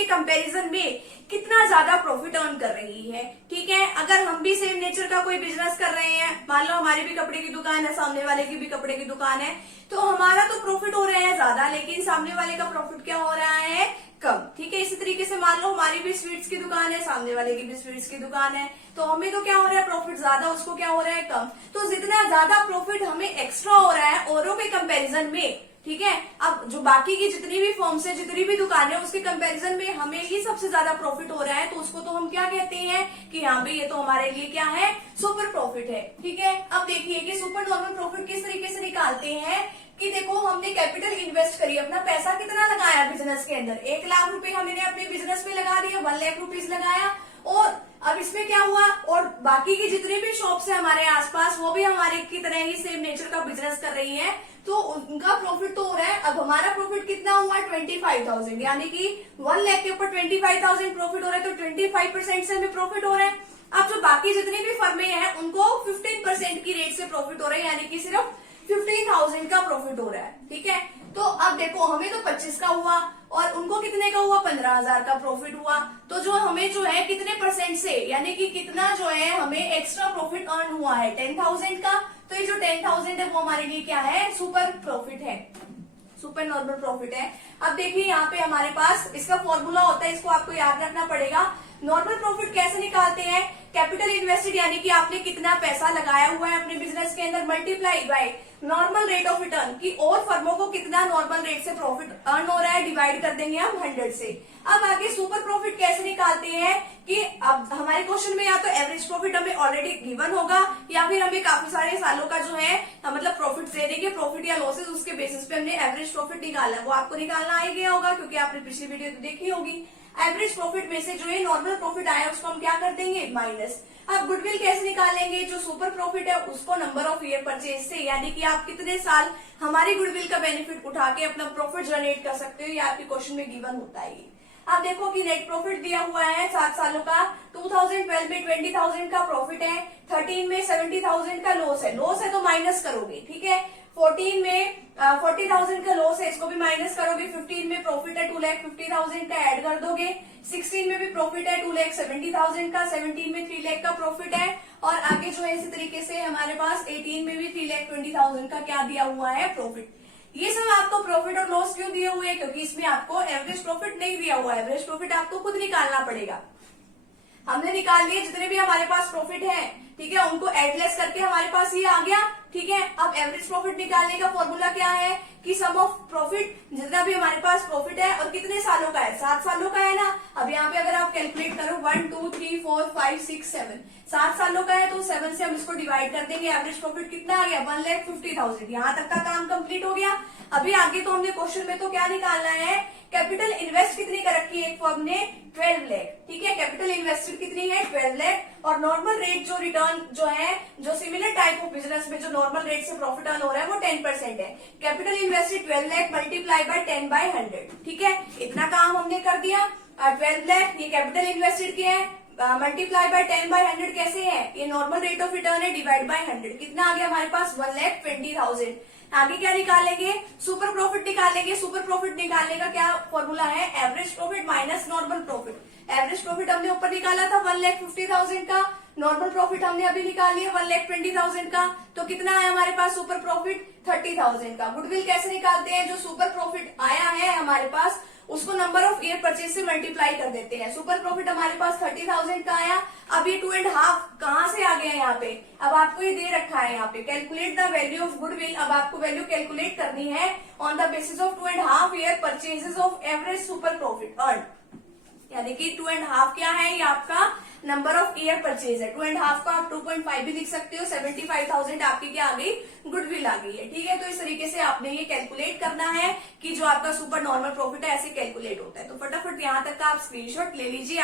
के कंपैरिजन में कितना ज्यादा प्रॉफिट अर्न कर रही है। ठीक है, अगर हम भी सेम नेचर का कोई बिजनेस कर रहे हैं, मान लो हमारी भी कपड़े की दुकान है, सामने वाले की भी कपड़े की दुकान है, तो हमारा तो प्रॉफिट हो रहा है ज्यादा, लेकिन सामने वाले का प्रॉफिट क्या हो रहा है, कम। ठीक है, इसी तरीके से मान लो हमारी भी स्वीट्स की दुकान है, सामने वाले की भी स्वीट्स की दुकान है, तो हमें तो क्या हो रहा है, प्रॉफिट ज्यादा, उसको क्या हो रहा है, कम। तो जितना ज्यादा प्रॉफिट हमें एक्स्ट्रा हो रहा है औरों के कंपैरिजन में, ठीक है, अब जो बाकी की जितनी भी फर्म्स है, जितनी भी दुकान है, उसके कंपैरिजन में हमें ही सबसे ज्यादा प्रॉफिट हो रहा है, तो उसको तो हम क्या कहते हैं कि हाँ भाई ये तो हमारे लिए क्या है, सुपर प्रॉफिट है। ठीक है, अब देखिए कि सुपर नॉर्मल प्रॉफिट किस तरीके से निकालते हैं कि देखो हमने कैपिटल इन्वेस्ट करी, अपना पैसा कितना लगाया बिजनेस के अंदर, 1 लाख रुपए हमने अपने बिजनेस में लगा दिया, 1 लाख रुपीज लगाया, और अब इसमें क्या हुआ, और बाकी की जितनी भी शॉप्स है हमारे आसपास, वो भी हमारे की तरह ही सेम नेचर का बिजनेस कर रही है, तो उनका प्रॉफिट तो हो रहा है। अब हमारा प्रॉफिट कितना हुआ, 25,000, यानी कि 1 लाख के ऊपर 25,000 प्रॉफिट हो रहा है, तो 25% से हमें प्रॉफिट हो रहा है। अब जो बाकी जितनी भी फर्में हैं उनको 15% की रेट से प्रॉफिट हो रहा है, यानी कि सिर्फ 15,000 का प्रॉफिट हो रहा है। ठीक है, तो अब देखो हमें तो 25 का हुआ और उनको कितने का हुआ, 15,000 का प्रॉफिट हुआ। तो जो हमें जो है कितने परसेंट से, यानी कि कितना जो है हमें एक्स्ट्रा प्रॉफिट अर्न हुआ है, 10,000 का। तो ये जो 10,000 है वो हमारे लिए क्या है, सुपर प्रॉफिट है, सुपर नॉर्मल प्रॉफिट है। अब देखिए यहाँ पे हमारे पास इसका फॉर्मूला होता है, इसको आपको याद रखना पड़ेगा। नॉर्मल प्रॉफिट कैसे निकालते हैं, कैपिटल इन्वेस्टेड यानी कि आपने कितना पैसा लगाया हुआ है अपने बिजनेस के अंदर, multiply by normal rate of return, की और फर्मों को कितना नॉर्मल रेट से प्रॉफिट अर्न हो रहा है, डिवाइड कर देंगे हम 100 से। अब आगे सुपर प्रॉफिट कैसे निकालते हैं कि अब हमारे क्वेश्चन में या तो एवरेज प्रॉफिट हमें ऑलरेडी गिवन होगा, या फिर हमें काफी सारे सालों का जो है मतलब प्रॉफिट दे देंगे, प्रॉफिट या लॉसेस, उसके बेसिस पे हमने एवरेज प्रॉफिट निकालना है। वो आपको निकालना आ गया होगा क्योंकि आपने पिछली वीडियो तो देखी होगी। एवरेज प्रॉफिट में से जो है नॉर्मल प्रॉफिट आया उसको हम क्या कर देंगे, माइनस। अब गुडविल कैसे निकालेंगे, जो सुपर प्रॉफिट है उसको नंबर ऑफ ईयर परचेज से, यानी कि आप कितने साल हमारी गुडविल का बेनिफिट उठा के अपना प्रॉफिट जनरेट कर सकते हो, ये आपके क्वेश्चन में गिवन होता है। आप देखो कि नेट प्रॉफिट दिया हुआ है 7 सालों का, 2012 में 20,000 का प्रॉफिट है, 13 में 70,000 का लॉस है, लॉस है तो माइनस करोगे। ठीक है, 14 में 40,000 का लॉस है, इसको भी माइनस करोगे। 15 में प्रॉफिट है 2,50,000 का, ऐड कर दोगे। 16 में भी प्रॉफिट है 2,70,000 का, 17 में 3 लाख का प्रॉफिट है, और आगे जो है इसी तरीके से हमारे पास 18 में भी 3,20,000 का क्या दिया हुआ है, प्रॉफिट। ये सब आपको प्रॉफिट और लॉस क्यों दिए हुए हैं, क्योंकि इसमें आपको एवरेज प्रॉफिट नहीं दिया हुआ है, एवरेज प्रॉफिट आपको खुद निकालना पड़ेगा। हमने निकाल लिए जितने भी हमारे पास प्रॉफिट है, ठीक है, उनको एडलेस करके हमारे पास ये आ गया। ठीक है, अब एवरेज प्रॉफिट निकालने का फॉर्मूला क्या है कि सम ऑफ प्रॉफिट, जितना भी हमारे पास प्रॉफिट है और कितने सालों का है, 7 सालों का है ना। अब यहाँ पे अगर आप कैलकुलेट करो 1 2 3 4 5 6 7, 7 सालों का है तो 7 से हम इसको डिवाइड कर देंगे। एवरेज प्रॉफिट कितना आ गया, 1,50,000। यहाँ तक का काम कंप्लीट हो गया। अभी आगे तो हमने क्वेश्चन में तो क्या निकालना है, कैपिटल इन्वेस्ट कितनी कर रखी है एक फर्म ने, 12 लाख। ठीक है, कैपिटल इन्वेस्टेड कितनी है, 12 लाख, और नॉर्मल रेट जो रिटर्न जो है, जो सिमिलर टाइप ऑफ बिजनेस में जो नॉर्मल रेट से प्रॉफिट अर्न हो रहा है वो 10% है। Capital invested 12 lakh multiply by 10/100। ठीक है, इतना काम हमने कर दिया। 12 लाख ये कैपिटल इन्वेस्टेड के है, मल्टीप्लाई बाय 10/100 कैसे है, ये नॉर्मल रेट ऑफ रिटर्न है, डिवाइड बाय 100। कितना आ गया हमारे पास, 1,20,000। आगे क्या निकालेंगे, सुपर प्रॉफिट निकालेंगे। सुपर प्रॉफिट निकालने का क्या फॉर्मूला है, average profit minus normal profit. Average profit हमने ऊपर निकाला था 1,50,000 का, नॉर्मल प्रॉफिट हमने अभी निकाल लिया 1,20,000 का, तो कितना आया हमारे पास सुपर प्रॉफिट, 30,000 का। गुडविल कैसे निकालते हैं, जो सुपर प्रॉफिट आया है हमारे पास उसको नंबर ऑफ ईयर परचेज से मल्टीप्लाई कर देते हैं। सुपर प्रॉफिट हमारे पास 30,000 का आया। अब ये 2.5 कहाँ से आ गया यहाँ पे, अब आपको ये दे रखा है यहाँ पे, calculate the value of goodwill. अब आपको वैल्यू कैलकुलेट करनी है on the basis of 2.5 year purchases of average super profit earn, यानी कि 2.5 क्या है, ये आपका नंबर ऑफ ईयर परचेज है। 2.5 को आप 2.5 भी लिख सकते हो। 75,000 आपकी क्या आ गई, गुडविल आ गई है। ठीक है, तो इस तरीके से आपने ये कैलकुलेट करना है कि जो आपका सुपर नॉर्मल प्रॉफिट है ऐसे कैलकुलेट होता है। तो फटाफट यहाँ तक का आप स्क्रीनशॉट ले लीजिए।